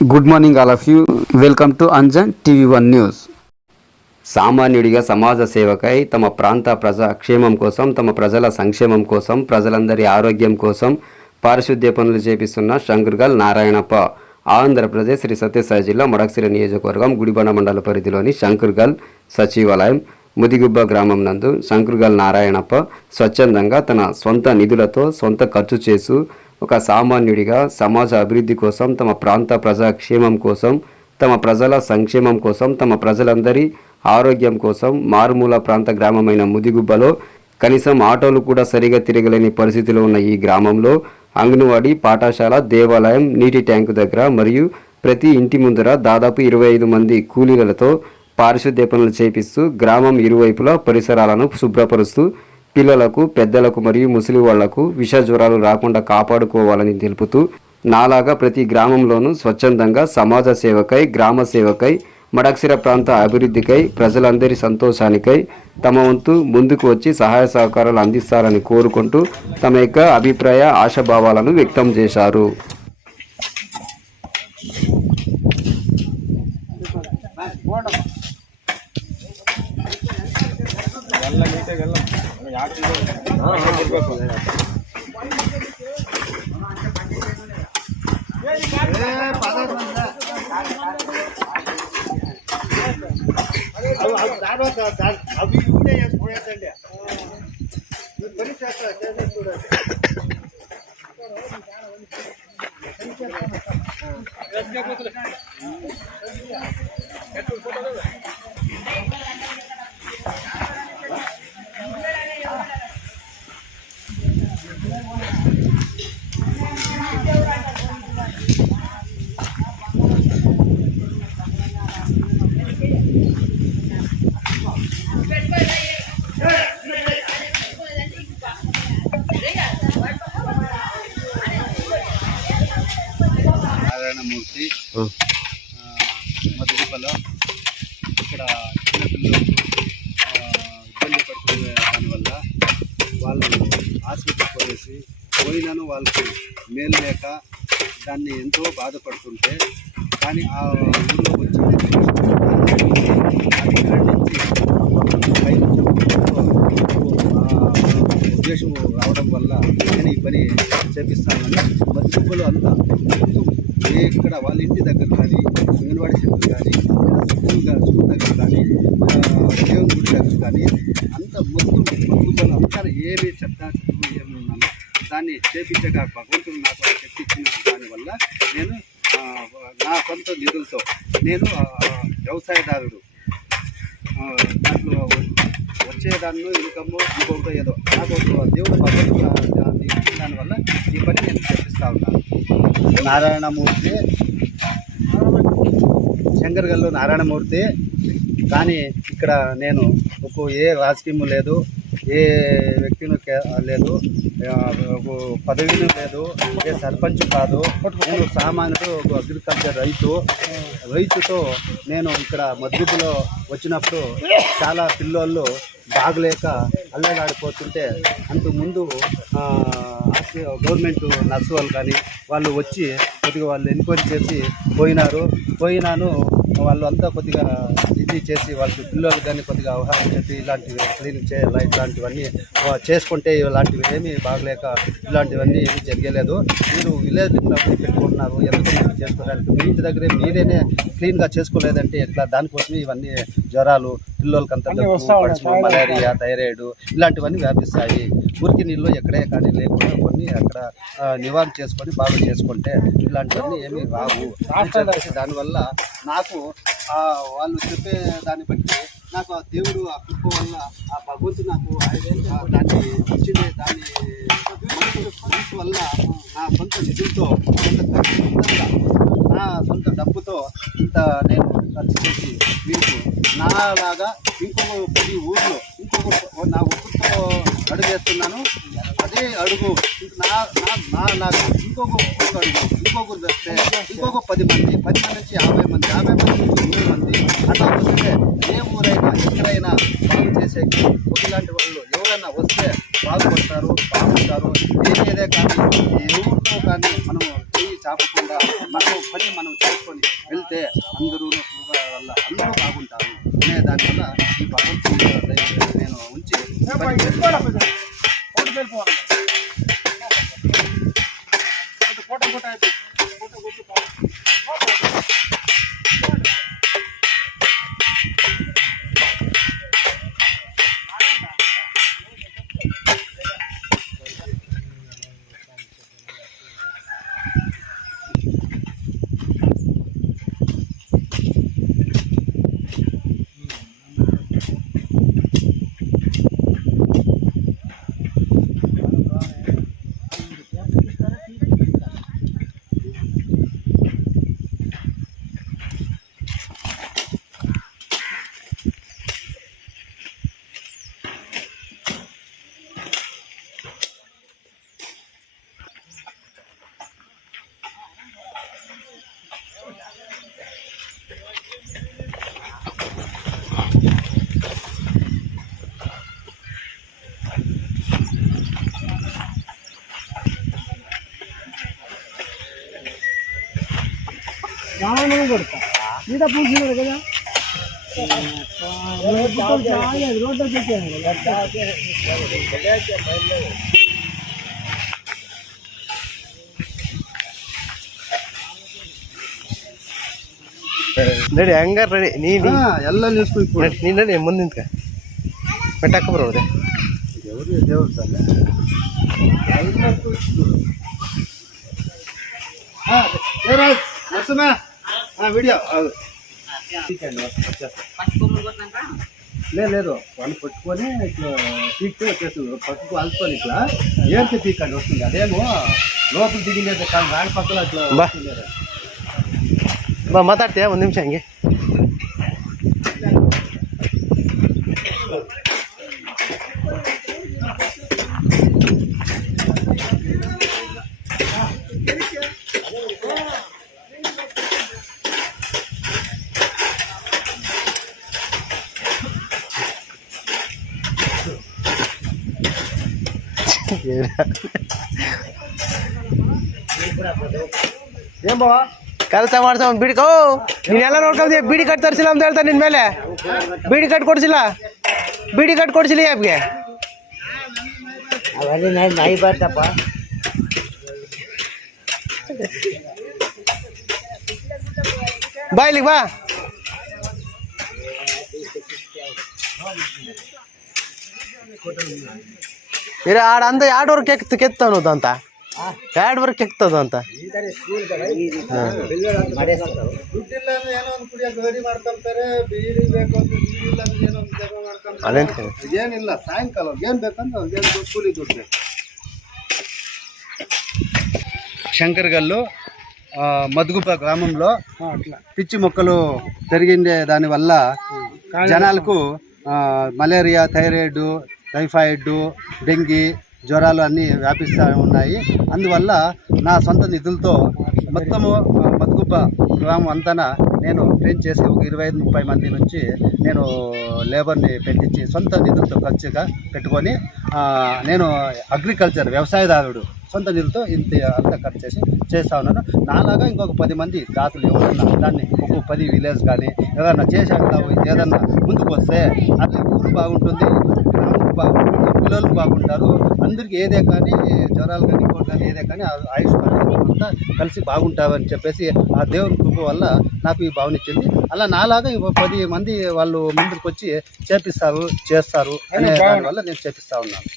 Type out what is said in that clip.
Good morning all of you. Welcome to Anjan TV one news. సామాన్యుడిగా సమాజ సేవకై తమ ప్రాంత ప్రజా క్షేమం కోసం, తమ ప్రజల సంక్షేమం కోసం, ప్రజలందరి ఆరోగ్యం కోసం పారిశుద్ధ్య పనులు చేపిస్తున్న శంకర్గల్ నారాయణప్ప ఆంధ్రప్రదేశ్ శ్రీ సత్యసాయి జిల్లా మడకశిర నియోజకవర్గం గుడిబండ మండల పరిధిలోని శంకర్గల్ సచివాలయం ముదిగుబ్బ గ్రామం నందు శంకర్గల్ నారాయణప్ప స్వచ్ఛందంగా తన సొంత నిధులతో సొంత ఖర్చు చేస్తూ ఒక సామాన్యుడిగా సమాజ అభివృద్ధి కోసం, తమ ప్రాంత ప్రజా క్షేమం కోసం, తమ ప్రజల సంక్షేమం కోసం, తమ ప్రజలందరి ఆరోగ్యం కోసం మారుమూల ప్రాంత గ్రామమైన ముదిగుబ్బలో కనీసం ఆటోలు కూడా సరిగా తిరగలేని పరిస్థితిలో ఉన్న ఈ గ్రామంలో అంగన్వాడీ, పాఠశాల, దేవాలయం, నీటి ట్యాంకు దగ్గర మరియు ప్రతి ఇంటి ముందర దాదాపు 25 మంది కూలీలతో పారిశుద్ధ్య పనులు చేపిస్తూ గ్రామం ఇరువైపులా పరిసరాలను శుభ్రపరుస్తూ పిల్లలకు, పెద్దలకు మరియు ముసలి వాళ్లకు విష జ్వరాలు రాకుండా కాపాడుకోవాలని తెలుపుతూ నాలాగా ప్రతి గ్రామంలోనూ స్వచ్ఛందంగా సమాజ సేవకై, గ్రామ సేవకై, మడకశిర ప్రాంత అభివృద్ధికై, ప్రజలందరి సంతోషానికై తమ వంతు ముందుకు వచ్చి సహాయ సహకారాలు అందిస్తారని కోరుకుంటూ తమ యొక్క అభిప్రాయ ఆశాభావాలను వ్యక్తం చేశారు. అవి పోయేదండి పని చేస్తా చూడండి. నారాయణమూర్తి మధుగుబ్బలో ఇక్కడ చిన్నపిల్లలు ఇబ్బంది పడుతున్న దానివల్ల వాళ్ళు హాస్పిటల్ పోయినాను వాళ్ళకి మేలు లేక దాన్ని ఎంతో బాధపడుతుంటే కానీ ఆ ఊళ్ళో వచ్చింది ఉద్దేశం రావడం వల్ల నేను ఈ పని చేపిస్తానని మధుగుబ్బలు అంతా ఇక్కడ వాళ్ళ ఇంటి దగ్గర కానీ, అంగన్వాడీ సెంటర్ కానీ, స్కూల్ దగ్గర కానీ, దేవుని గుడి దగ్గర కానీ అంత మొత్తం మధుగుబ్బలు అంతా ఏమి చెప్తాను ఏమి ఉన్నాను దాన్ని చేపించక భగవంతుడు నాకు శక్తి ఇచ్చిన దానివల్ల నేను నా సొంత నిధులతో నేను వ్యవసాయదారుడు దాంట్లో వచ్చేదాన్ని ఇన్కమ్ ఇంకొకటి ఏదో నాకు దేవుడు భగవంతుడు దానివల్ల ఈ పని నేను చేపిస్తూ ఉన్నాను. నారాయణమూర్తి, శంకర్గల్లో నారాయణమూర్తి. కానీ ఇక్కడ నేను ఏ రాజకీయం లేదు, ఏ వ్యక్తిని లేదు, పదవిని లేదు, ఏ సర్పంచ్ కాదు. నేను సామాన్యుడు, అగ్రికల్చర్ రైతుతో నేను ఇక్కడ మధుగుబ్బలో వచ్చినప్పుడు చాలా పిల్లోళ్ళు బాగలేక అల్లగాడిపోతుంటే అంతకుముందు గవర్నమెంట్ నర్సు వాళ్ళు కానీ వాళ్ళు వచ్చి కొద్దిగా వాళ్ళు ఎంక్వైరీ చేసి పోయినాను వాళ్ళు అంతా కొద్దిగా ఇది చేసి వాళ్ళకి పిల్లలు కానీ కొద్దిగా అవగాహన చేసి ఇలాంటివి క్లీనింగ్ చేయాలి, ఇట్లాంటివన్నీ చేసుకుంటే ఇలాంటివి ఏమీ బాగలేక ఇలాంటివన్నీ ఏమీ జరగలేదు. మీరు విలేజ్ పెట్టుకుంటున్నారు, ఎందుకు మీరు చేసుకోవడానికి మీ ఇంటి దగ్గరే మీరేనే క్లీన్గా చేసుకోలేదంటే ఎట్లా? దానికోసమే ఇవన్నీ జ్వరాలు పిల్లలకంతా మలేరియా, థైరాయిడ్ ఇలాంటివన్నీ వ్యాపిస్తాయి. ఊరికి నీళ్ళు ఎక్కడే కానీ లేకుండా కొన్ని అక్కడ నివారణ చేసుకొని బాగా చేసుకుంటే ఇలాంటివన్నీ ఏమీ రావు అని చెప్పేసి దానివల్ల నాకు వాళ్ళు చెప్పే దాన్ని బట్టి నాకు ఆ దేవుడు ఆ కృప వల్ల ఆ భగవంతుడు నాకు దాన్ని ఇచ్చింది. దాని మనసు వల్ల నా సొంత నిధులతో నా సొంత డబ్బుతో ఇంత నేను ఖర్చు చేసి మీకు నాలాగా ఇంకొక 10 ఊర్లో నా ఒక్కతో అడుగు వేస్తున్నాను. అదే అడుగు నాలాగా ఇంకొకరు వేస్తే ఇంకొక 10 మంది నుంచి 50 మంది 100 మంది అట్లా వస్తే ఏ ఊరైనా ఎక్కడైనా బాగు చేసేకి ఇలాంటి వాళ్ళు ఎవరైనా వస్తే బాగుపడతారు, బాగుంటారు. ఏదే కానీ ఎవరితో కానీ మనము చాపకుండా మనం చేసుకొని వెళ్తే అందరూ వల్ల అందరూ బాగుంటారు అనే దానివల్ల ఈ భగవంతుడు నేను ఉంచి కొడతా మీద పూసినారు కదా రోడ్డు ರೆಡಿ ಹಂಗಾರ ರೆಡಿ ನೀನು ಎಲ್ಲ ನಿಲ್ಸ್ಕೊಂಡು ನೀನು ನಡಿ ಮುಂದೆ ನಿಂತ್ಕ ಬೆಟ್ಟಕ್ಕೆ ಬರೋದೆ ದೇವ್ರ నరసింహ వీడియో లేదు వాళ్ళు పట్టుకొని ఇట్లా పీక్తే వచ్చేస్తుంది పట్టుకు అలుసుకొని ఇట్లా ఏరితే పీకండి వస్తుంది అదేమో లోపల దిగింది కానీ రాని పక్కన అట్లా ಬಾ ಮಾತಾಡ್ತೀಯ ಒಂದು ನಿಮಿಷ ಹಂಗೆ ఏం బావా ಕೆಲಸ ಮಾಡ್ಸ ಒಂದು ಬಿಡಿ ನೀನೆಲ್ಲ ನೋಡ್ಕೊಂಡಿ ಬಿಡಿ ಕಟ್ ತರಿಸಿಲ್ಲ ಅಂತ ಹೇಳ್ತಾರೆ ನಿನ್ನ ಮೇಲೆ ಬಿಡಿ ಕಟ್ ಕೊಡ್ಸಿಲ್ಲ ಯಾಕೆ అవన్నీ నై బರ್ತಪ್ಪ ಬಾ ಇಲ್ಲಿಗೆ ಬಾ ಇರ ಆಡ ಅಂದ 2 ವರೆಗೆ ಕೆತ್ತನೋದು ಅಂತ 2 ವರೆಗೆ ಕೆತ್ತದು ಅಂತ ಏನಿಲ್ಲ ಸಾಯಂಕಾಲ ಏನ್ ಬೇಕಂದ್ರೆ ಕೂಲಿ ದುಡ್ಡು శంకర్గల్లు మద్గుప గ్రామంలో పిచ్చి మొక్కలు పెరిగిండే దానివల్ల జనాలకు మలేరియా థైరాయిడ్ టైఫాయిడ్ డెంగీ జ్వరాలు అన్నీ వ్యాపిస్తూ ఉన్నాయి. అందువల్ల నా సొంత నిధులతో మొత్తము మద్గుప గ్రామం అంతా నేను ట్రైన్ చేసి ఒక 25-30 మంది నుంచి నేను లేబర్ని పెట్టించి సొంత నిధులతో ఖర్చుగా పెట్టుకొని నేను అగ్రికల్చర్ వ్యవసాయదారుడు సొంత నిధులతో అంతా ఖర్చు చేసి చేస్తూ ఉన్నాను. నాలాగా ఇంకొక 10 మంది దాతలు ఎవరన్నా దాన్ని ఒక 10 విలేజ్ కానీ ఎవరన్నా చేసాక ఏదన్నా ముందుకు వస్తే అట్లా ఊరు బాగుంటుంది, గ్రామం బాగుంటుంది, పిల్లలు బాగుంటారు, అందరికీ ఏదే కానీ జ్వరాలు కానీ ఇంకోటి కానీ ఏదే కానీ ఆయుష్ అంతా కలిసి బాగుంటామని చెప్పేసి ఆ దేవుని కృప వల్ల నాకు ఈ భావనిచ్చింది. అలా నాలాగా 10 మంది వాళ్ళు ముందుకు వచ్చి చేపిస్తారు చేస్తారు అనే దానివల్ల నేను చేపిస్తూ ఉన్నాను.